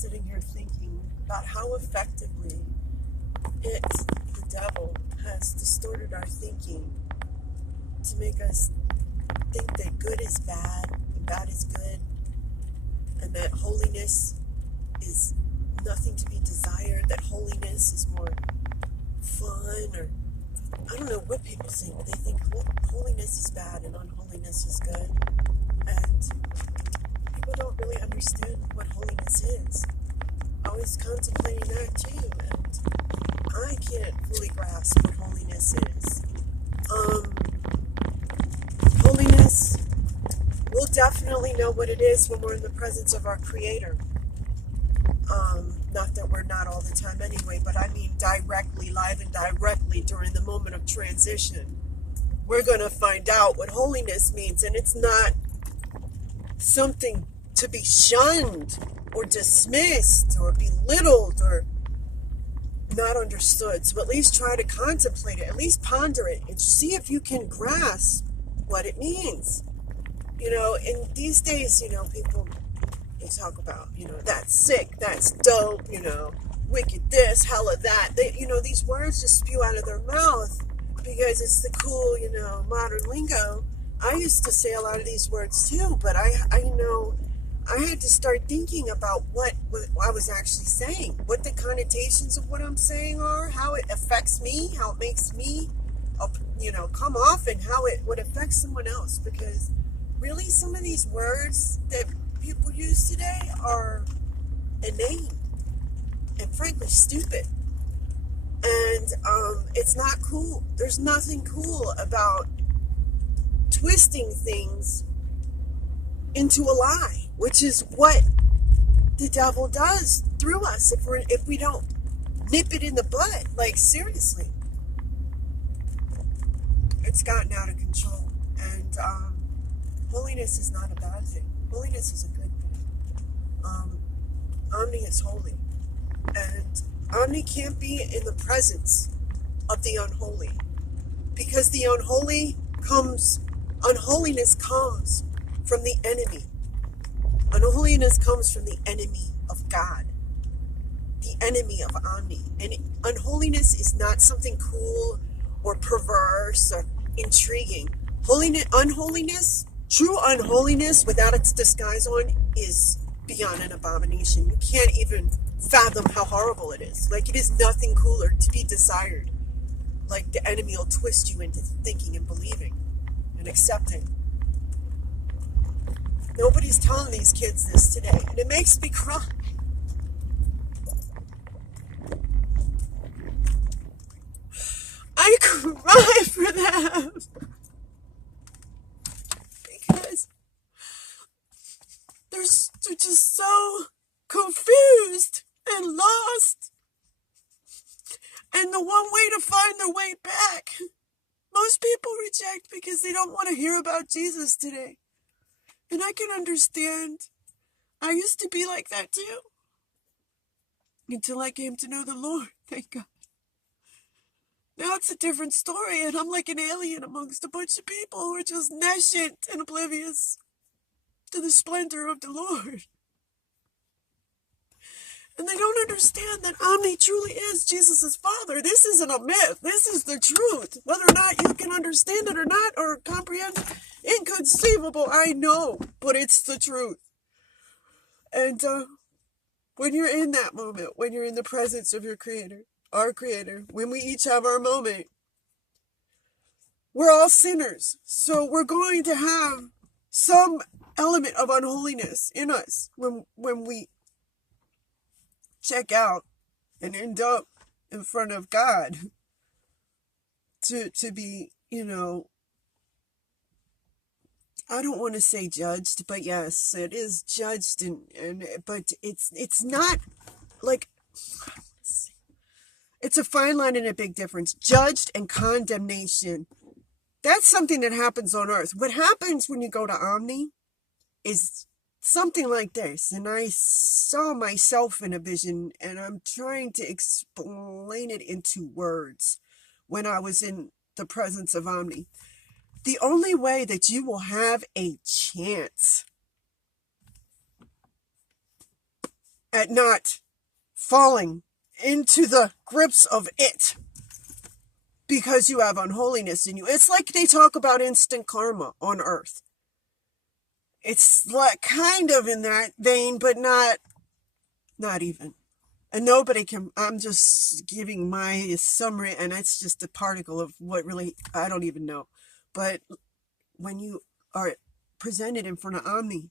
sitting here thinking about how effectively the devil, has distorted our thinking to make us think that good is bad and bad is good, and that holiness is nothing to be desired, that holiness is more fun, or I don't know what people think, but they think holiness is bad and unholiness is good. And people don't really understand what holiness is. I was contemplating that too, and I can't fully grasp what holiness is. Holiness, we'll definitely know what it is when we're in the presence of our Creator. Not that we're not all the time anyway, but I mean directly, live and directly during the moment of transition. We're going to find out what holiness means, and it's not something to be shunned or dismissed or belittled or not understood. So at least try to contemplate it, at least ponder it, and see if you can grasp what it means. You know, in these days, you know, people, you talk about, you know, that's sick, that's dope, you know, wicked this, hella that. They, you know, these words just spew out of their mouth because it's the cool, you know, modern lingo. I used to say a lot of these words too, but I know I had to start thinking about what I was actually saying, what the connotations of what I'm saying are, how it affects me, how it makes me, you know, come off, and how it would affect someone else. Because really, some of these words that people use today are inane and frankly stupid, and it's not cool. There's nothing cool about twisting things into a lie, which is what the devil does through us if we don't nip it in the bud. Like, seriously, it's gotten out of control, and holiness is not a bad thing. Holiness is a good thing. Omni is holy, and Omni can't be in the presence of the unholy, because the unholiness comes from the enemy. Unholiness comes from the enemy of God, the enemy of Omni. And unholiness is not something cool or perverse or intriguing. Unholiness, true unholiness without its disguise on, is beyond an abomination. You can't even fathom how horrible it is. Like, it is nothing cooler to be desired. Like, the enemy will twist you into thinking and believing and accepting. Nobody's telling these kids this today, and it makes me cry. I cry for them because they're just so confused and lost. And the one way to find their way back, most people reject because they don't want to hear about Jesus today. And I can understand. I used to be like that too, until I came to know the Lord. Thank God. Now it's a different story, and I'm like an alien amongst a bunch of people who are just nescient and oblivious to the splendor of the Lord. And they don't understand that Omni truly is Jesus' Father. This isn't a myth. This is the truth. Whether or not you can understand it or not, or comprehend it, inconceivable, I know, but it's the truth. And when you're in that moment, when you're in the presence of your Creator, our Creator, when we each have our moment, we're all sinners. So we're going to have some element of unholiness in us when we check out and end up in front of God to be, you know, I don't want to say judged, but yes, it is judged, but it's not like, it's a fine line and a big difference. Judged and condemnation. That's something that happens on earth. What happens when you go to Omni is something like this. And I saw myself in a vision, and I'm trying to explain it into words when I was in the presence of Omni. The only way that you will have a chance at not falling into the grips of it because you have unholiness in you. It's like they talk about instant karma on earth. It's like kind of in that vein, but not even. And nobody can, I'm just giving my summary, and it's just a particle of what really, I don't even know. But when you are presented in front of Omni,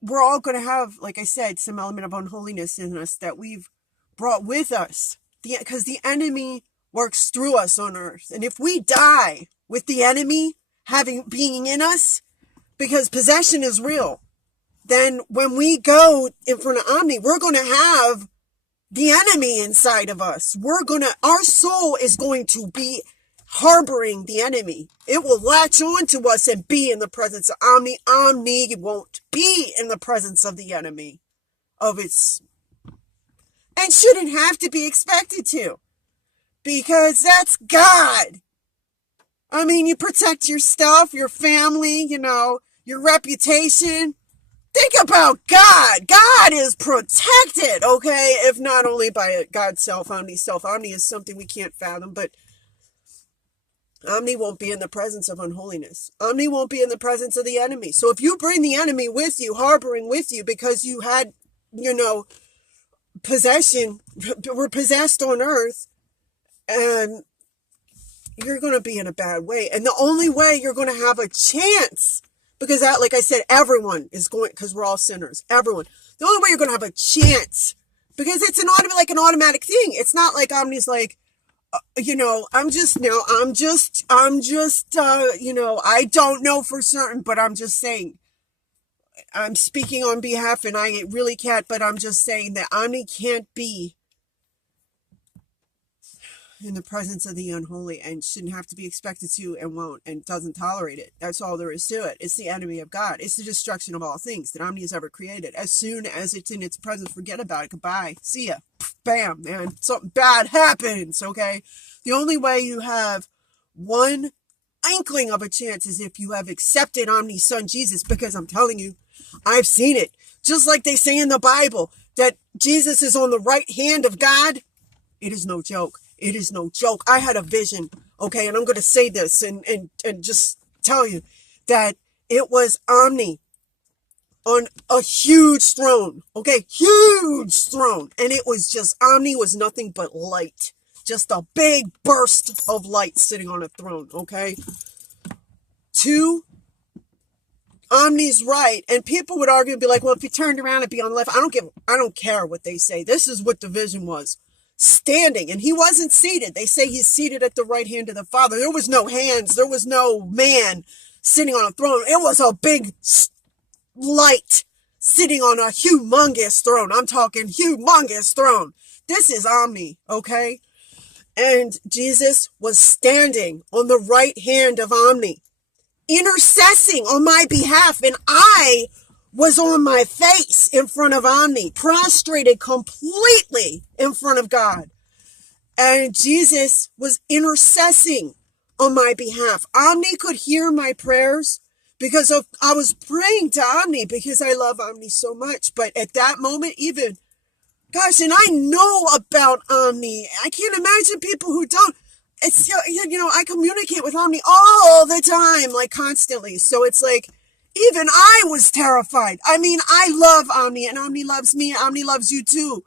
we're all going to have, like I said, some element of unholiness in us that we've brought with us. Because the enemy works through us on earth. And if we die with the enemy being in us, because possession is real, then when we go in front of Omni, we're going to have the enemy inside of us. Our soul is going to be harboring the enemy. It will latch on to us and be in the presence of Omni. Omni won't be in the presence of the enemy and shouldn't have to be expected to, because that's God. I mean, you protect your stuff, your family, your reputation. Think about God. God is protected, okay? If not only by God's self. Omni is something we can't fathom, but Omni won't be in the presence of unholiness. Omni won't be in the presence of the enemy. So if you bring the enemy with you, harboring with you because you had, possession, were possessed on earth, and you're going to be in a bad way. And the only way you're going to have a chance, because that, like I said, everyone is going, because we're all sinners, everyone. The only way you're going to have a chance, because it's an automatic thing. It's not like Omni's like, I don't know for certain, but I'm just saying, I'm speaking on behalf, and I really can't, but I'm just saying that Omni can't be in the presence of the unholy, and shouldn't have to be expected to, and won't, and doesn't tolerate it. That's all there is to it. It's the enemy of God. It's the destruction of all things that Omni has ever created. As soon as it's in its presence, forget about it. Goodbye. See ya. Bam, man. Something bad happens, okay? The only way you have one inkling of a chance is if you have accepted Omni's son, Jesus, because I'm telling you, I've seen it. Just like they say in the Bible that Jesus is on the right hand of God. It is no joke. It is no joke. I had a vision, okay, and I'm going to say this and just tell you that it was Omni on a huge throne, okay, huge throne, and it was just, Omni was nothing but light, just a big burst of light sitting on a throne, okay. To Omni's right, and people would argue and be like, well, if he turned around and be on the left, I don't care what they say. This is what the vision was. Standing, and he wasn't seated. They say he's seated at the right hand of the Father. There was no hands. There was no man sitting on a throne. It was a big light sitting on a humongous throne. I'm talking humongous throne. This is Omni, okay? And Jesus was standing on the right hand of Omni, intercessing on my behalf, and I was on my face in front of Omni, prostrated completely in front of God. And Jesus was intercessing on my behalf. Omni could hear my prayers because I was praying to Omni because I love Omni so much. But at that moment, even, gosh, and I know about Omni. I can't imagine people who don't. It's, I communicate with Omni all the time, like constantly. So it's like, even I was terrified. I mean, I love Omni, and Omni loves me. Omni loves you too.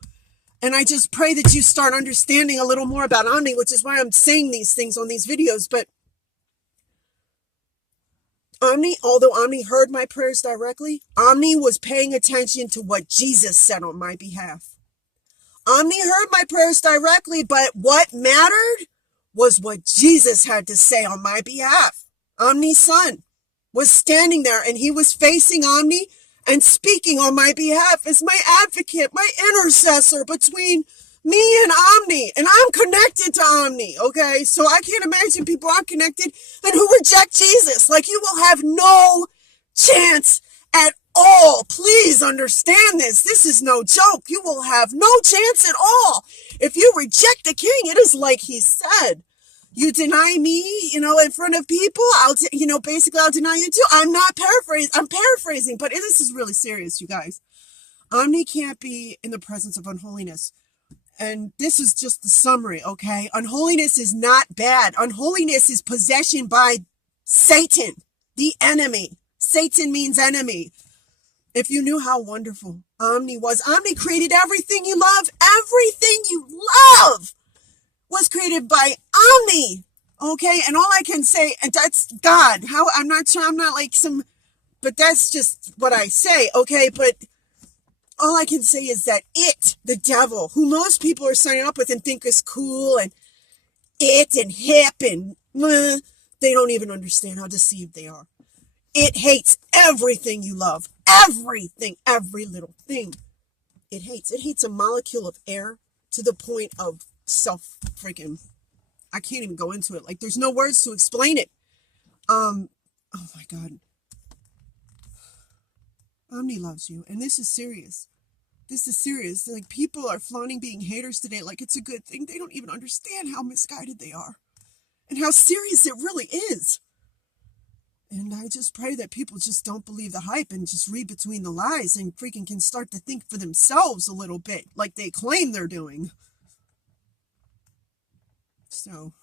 And I just pray that you start understanding a little more about Omni, which is why I'm saying these things on these videos. But Omni, although Omni heard my prayers directly, Omni was paying attention to what Jesus said on my behalf. Omni heard my prayers directly, but what mattered was what Jesus had to say on my behalf. Omni's son was standing there, and he was facing Omni and speaking on my behalf as my advocate, my intercessor between me and Omni. And I'm connected to Omni, okay? So I can't imagine people aren't connected and who reject Jesus. Like, you will have no chance at all. Please understand this. This is no joke. You will have no chance at all. If you reject the king, it is like he said, you deny me, in front of people, basically I'll deny you too. I'm paraphrasing, but this is really serious, you guys. Omni can't be in the presence of unholiness. And this is just the summary, okay? Unholiness is not bad. Unholiness is possession by Satan, the enemy. Satan means enemy. If you knew how wonderful Omni was, Omni created everything you love. Everything you love was created by Omni, okay? And all I can say, and that's God. How, I'm not sure, I'm not like some, but that's just what I say, okay? But all I can say is that it, the devil, who most people are signing up with and think is cool and it and hip and they don't even understand how deceived they are. It hates everything you love. Everything, every little thing. It hates a molecule of air to the point of self-freaking, I can't even go into it. Like, there's no words to explain it. Oh my God. Omni loves you, and this is serious. This is serious. Like, people are flaunting being haters today like it's a good thing. They don't even understand how misguided they are and how serious it really is. And I just pray that people just don't believe the hype and just read between the lies and freaking can start to think for themselves a little bit like they claim they're doing. So